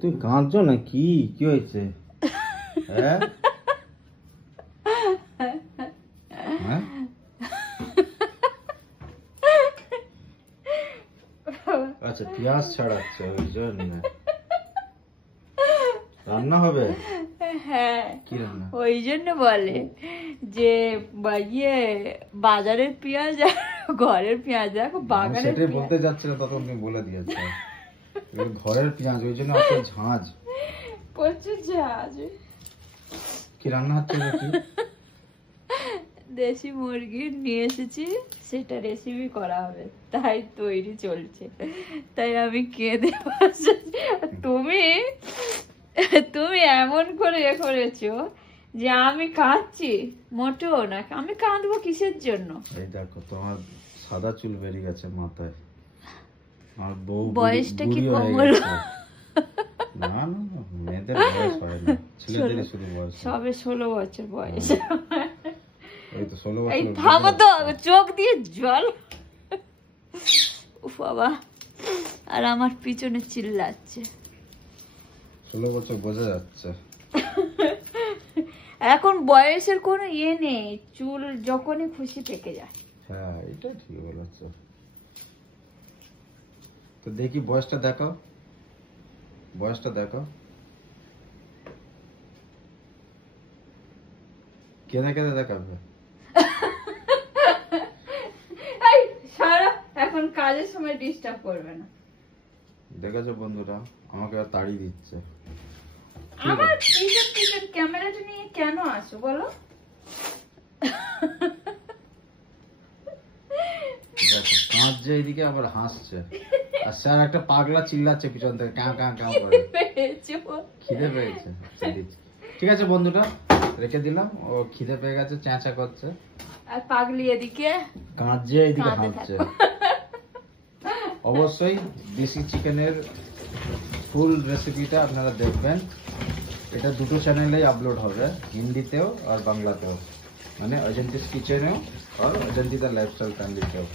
তুই কাঁদছো না কি কি হয়েছে? হ্যাঁ আচ্ছা পেঁয়াজ ছাড়াচ্ছে ওই জন্য রান্না হবে। হ্যাঁ কি রান্না? ওই জন্য বলে যে ইয়ে বাজারের পেঁয়াজ আর ঘরের পেঁয়াজ দেখো বাগানের সেটাই বলতে যাচ্ছিল তখন তুমি বলে দিয়েছো ঘরের পেঁয়াজ ওই জন্য অত ঝাঁঝ প্রচুর ঝাঁঝ। কি রান্না হচ্ছে নাকি? দেশি মুরগি নিয়ে এসেছি, সেটা রেসিপি করা হবে, তাই তৈরি চলছে। তাই আমি কেঁদে তুমি তুমি এমন করে করেছো যে আমি কাঁদছি, মোটেও না। আমি কাঁদবো কিসের জন্য? এই দেখো তোমার সাদা চুল বেরিয়ে গেছে মাথায়। আমার বউ বয়সটা কি বুড়ি কম হয়ে হলো? গেছে। না না না, মেয়েদের বয়স হয় না, ছেলেদের শুধু বয়স হয়। সবে 16 বছর বয়স। এই তো 16 এই বছর। থামো তো, চোখ দিয়ে জল। উফ বাবা, আর আমার পিছনে চিল্লাচ্ছে। 16 বছর বোঝা যাচ্ছে। এখন বয়সের কোনো ইয়ে নেই, চুল যখনই খুশি পেকে যায়। হ্যাঁ এটা ঠিক বলেছো। তো দেখি বয়সটা দেখো, বয়সটা দেখো। কেঁদে কেঁদে দেখাবে। এই সারা, এখন কাজের সময় ডিস্টার্ব করবে না। দেখেছো বন্ধুরা, আমাকে আর তাড়ি দিচ্ছে। আমার পিছন ক্যামেরাটা নিয়ে কেন আসো বলো? দেখো কাঁদছে এইদিকে আবার হাসছে, আর স্যার একটা পাগলা চিল্লাচ্ছে পিছন থেকে কাঁ কাঁ কাঁ করে। খিদে পেয়েছে। আচ্ছা, দিচ্ছি। ঠিক আছে বন্ধুরা, রেখে দিলাম। ও খিদে পেয়ে গেছে, চেঁচা করছে, আর পাগলি এদিকে কাঁদছে এইদিকে হাসছে। অবশ্যই দেশি চিকেনের ফুল রেসিপিটা আপনারা দেখবেন। এটা দুটো চ্যানেলেই আপলোড হবে, হিন্দিতেও আর বাংলাতেও, মানে অজন্তিস কিচেনেও আর অজন্তিতা লাইফস্টাইল ফ্যামিলিতেও।